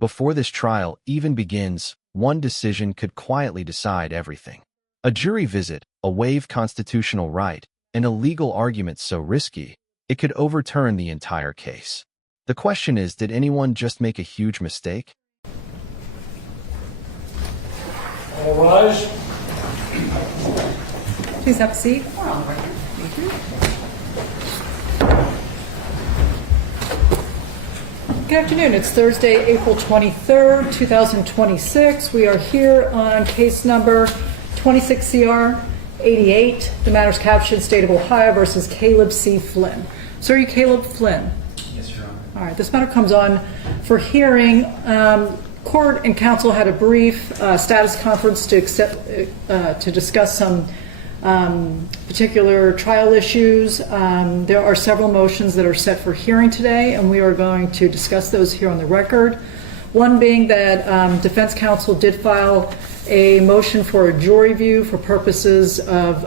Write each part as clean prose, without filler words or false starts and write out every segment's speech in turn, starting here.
Before this trial even begins, one decision could quietly decide everything. A jury visit, a waive constitutional right, and a legal argument so risky, it could overturn the entire case. The question is, did anyone just make a huge mistake? All rise. Please have a seat. Good afternoon. It's Thursday, April 23rd, 2026. We are here on case number 26 CR 88. The matter's captioned State of Ohio versus Caleb C. Flynn. So are you Caleb Flynn? Yes, Your Honor. All right. This matter comes on for hearing. Court and counsel had a brief status conference to discuss some particular trial issues. There are several motions that are set for hearing today, and we are going to discuss those here on the record. One being that defense counsel did file a motion for a jury view for purposes of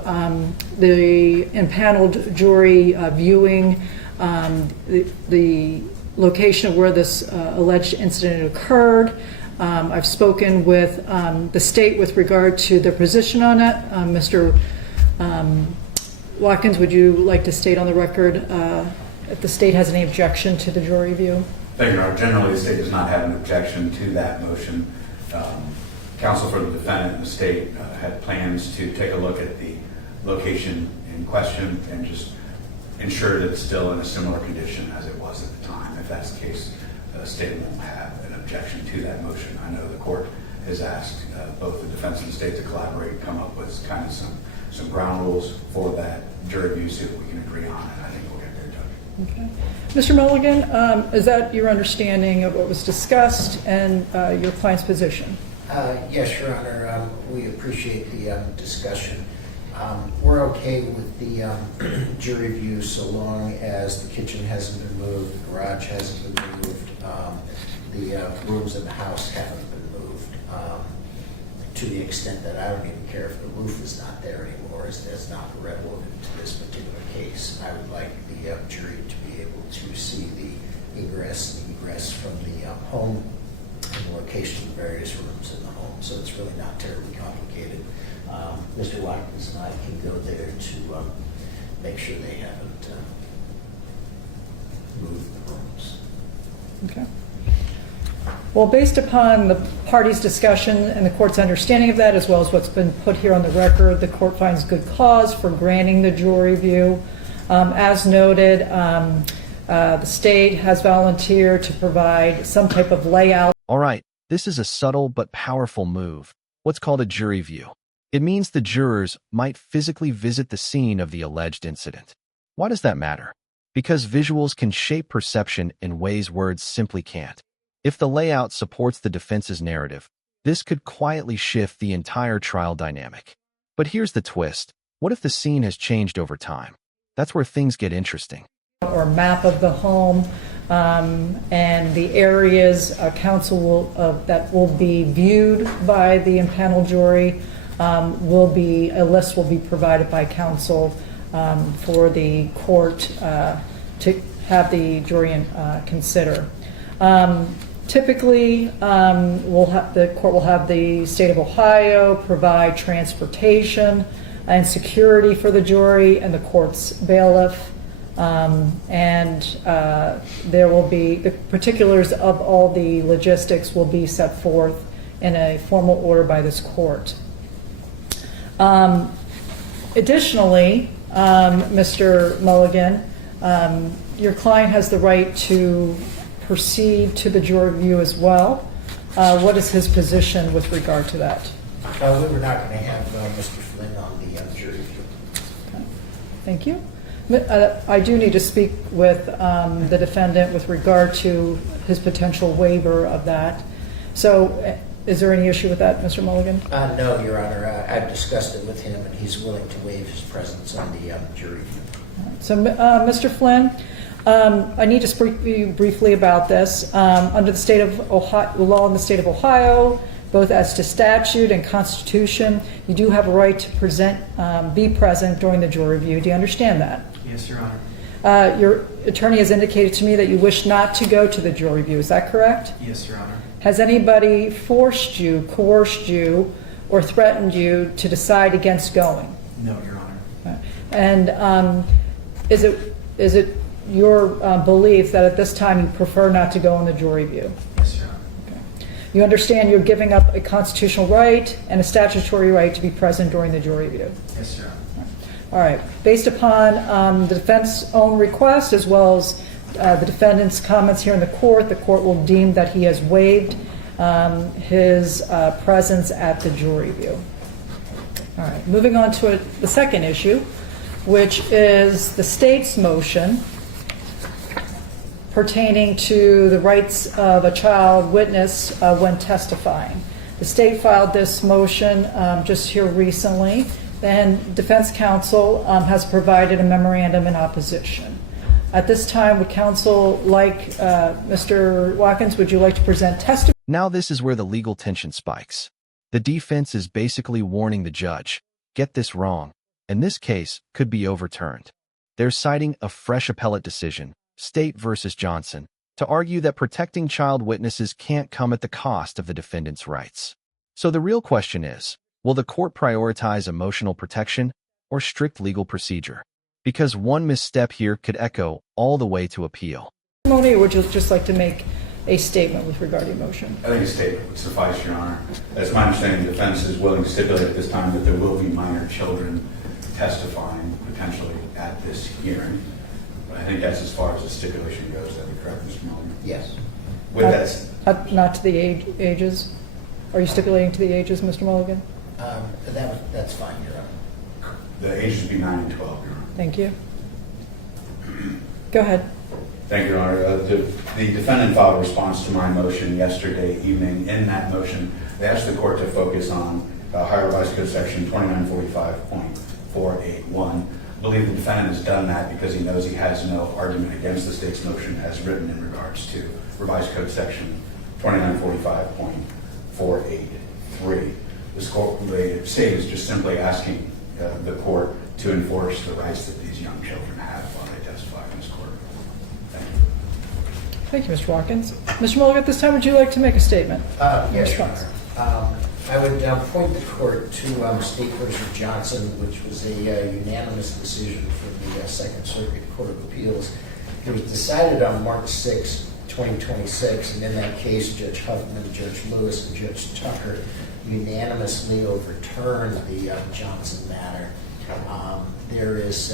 the impaneled jury viewing the location of where this alleged incident occurred. I've spoken with the state with regard to their position on it. Mr. Watkins, would you like to state on the record if the state has any objection to the jury view? Thank you, Your Honor. Generally, the state does not have an objection to that motion. Counsel for the defendant and the state had plans to take a look at the location in question and just ensure that it's still in a similar condition as it was at the time. If that's the case, the state won't have an objection to that motion. I know the court has asked both the defense and the state to collaborate and come up with kind of some ground rules for that jury view so that we can agree on it. I think we'll get there, Judge. Okay. Mr. Mulligan, is that your understanding of what was discussed and your client's position? Yes, Your Honor. We appreciate the discussion. We're okay with the jury view so long as the kitchen hasn't been moved, the garage hasn't been moved, the rooms in the house haven't been moved, to the extent that I don't even care if the roof is not there anymore, as that's not relevant to this particular case. I would like the jury to be able to see the ingress and egress from the home and the location of the various rooms in the home, so it's really not terribly complicated. Mr. Watkins and I can go there to make sure they haven't moved the rooms. Okay. Well, based upon the parties' discussion and the court's understanding of that, as well as what's been put here on the record, the court finds good cause for granting the jury view. As noted, the state has volunteered to provide some type of layout. All right, this is a subtle but powerful move. What's called a jury view. It means the jurors might physically visit the scene of the alleged incident. Why does that matter? Because visuals can shape perception in ways words simply can't. If the layout supports the defense's narrative, this could quietly shift the entire trial dynamic. But here's the twist. What if the scene has changed over time? That's where things get interesting. Or map of the home and the areas counsel will, that will be viewed by the impaneled jury. A list will be provided by counsel for the court to have the jury consider. Typically, the court will have the state of Ohio provide transportation and security for the jury and the court's bailiff. There will be the particulars of all the logistics will be set forth in a formal order by this court. Additionally, Mr. Mulligan, your client has the right to proceed to the jury view as well. What is his position with regard to that? We were not going to have Mr. Flynn on the jury view. Okay. Thank you. I do need to speak with the defendant with regard to his potential waiver of that. So is there any issue with that, Mr. Mulligan? No, Your Honor. I've discussed it with him, and he's willing to waive his presence on the jury view. So, Mr. Flynn, I need to speak to you briefly about this. Under the state of Ohio, the law in the state of Ohio, both as to statute and constitution, you do have a right to be present during the jury view. Do you understand that? Yes, Your Honor. Your attorney has indicated to me that you wish not to go to the jury view. Is that correct? Yes, Your Honor. Has anybody forced you, coerced you, or threatened you to decide against going? No, Your Honor. And is it your belief that at this time you prefer not to go on the jury view? Yes, Your Honor. Okay. You understand you're giving up a constitutional right and a statutory right to be present during the jury view? Yes, Your Honor. All right. Based upon the defense's own request as well as the defendant's comments here in the court will deem that he has waived his presence at the jury view. All right. Moving on to the second issue, which is the state's motion pertaining to the rights of a child witness when testifying. The state filed this motion just here recently, and defense counsel has provided a memorandum in opposition. At this time, would counsel like, Mr. Watkins, would you like to present testimony? Now this is where the legal tension spikes. The defense is basically warning the judge, get this wrong, and this case could be overturned. They're citing a fresh appellate decision, State versus Johnson, to argue that protecting child witnesses can't come at the cost of the defendant's rights. So the real question is, will the court prioritize emotional protection or strict legal procedure? Because one misstep here could echo all the way to appeal. Or would you just like to make a statement with regard to your motion? I think a statement would suffice, Your Honor. As my understanding, the defense is willing to stipulate at this time that there will be minor children testifying potentially at this hearing. But I think that's as far as the stipulation goes. That would be correct, Mr. Mulligan? Yes. With that, Not to the ages? Are you stipulating to the ages, Mr. Mulligan? That's fine, Your Honor. the ages would be 9 and 12, Your Honor. Thank you. Go ahead. Thank you, Your Honor. The defendant filed a response to my motion yesterday evening. In that motion, they asked the court to focus on Ohio Revised Code Section 2945.481. I believe the defendant has done that because he knows he has no argument against the state's motion as written in regards to Revised Code Section 2945.483. The state is just simply asking the court to enforce the rights that these young children have while they testify in this court. Thank you. Thank you, Mr. Watkins. Mr. Mulligan, at this time, would you like to make a statement? Yes, Your Honor. I would point the court to State v. Johnson, which was a unanimous decision from the Second Circuit Court of Appeals. It was decided on March 6, 2026, and in that case, Judge Huffman, Judge Lewis, and Judge Tucker unanimously overturned the Johnson matter. There is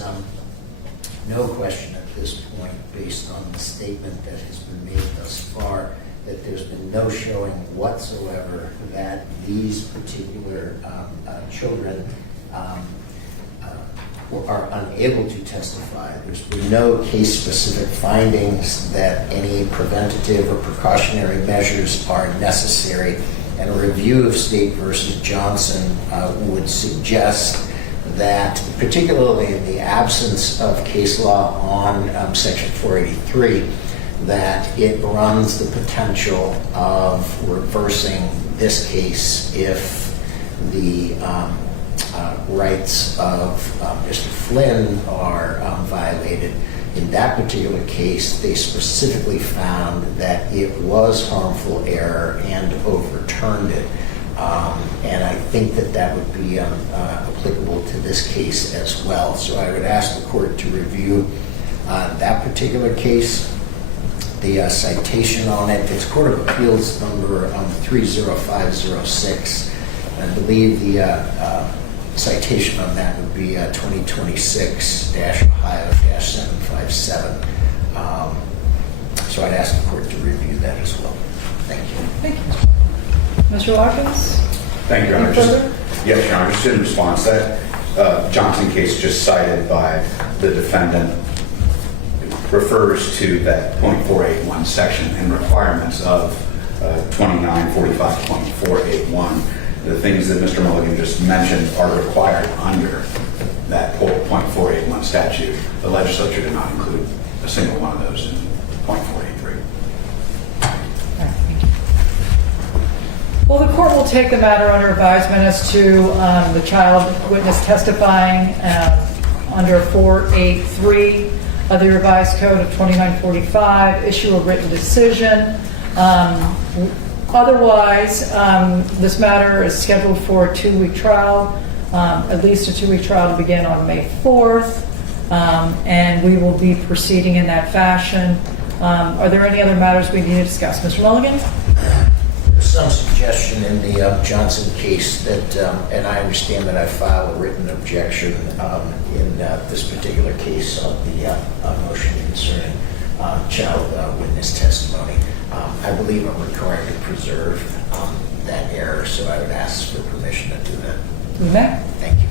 no question at this point, based on the statement that has been made thus far, that there's been no showing whatsoever that these particular children are unable to testify. There's been no case-specific findings that any preventative or precautionary measures are necessary, and a review of State versus Johnson would suggest that, particularly in the absence of case law on Section 483, that it runs the potential of reversing this case if the rights of Mr. Flynn are violated. In that particular case, they specifically found that it was harmful error and overturned it. And I think that that would be applicable to this case as well. So I would ask the court to review that particular case. The citation on it, it's Court of Appeals number 30506. I believe the citation on that would be 2026-Ohio-757. So I'd ask the court to review that as well. Thank you. Thank you. Mr. Watkins? Thank you, Your Honor. Yes, Your Honor. Just in response, that Johnson case just cited by the defendant refers to that .481 section and requirements of 2945.481. The things that Mr. Mulligan just mentioned are required under that .481 statute. The legislature did not include a single one of those in .483. Well, the court will take the matter under advisement as to the child witness testifying under 483 of the revised code of 2945, issue a written decision. Otherwise, this matter is scheduled for a 2-week trial, at least a 2-week trial to begin on May 4th, and we will be proceeding in that fashion. Are there any other matters we need to discuss? Mr. Mulligan? There's some suggestion in the Johnson case that, and I understand that I filed a written objection in this particular case of the motion concerning child witness testimony. I believe I'm required to preserve that error, so I would ask for permission to do that. You may. Thank you.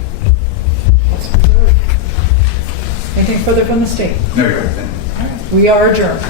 Anything further from the state? No, you're right. We are adjourned.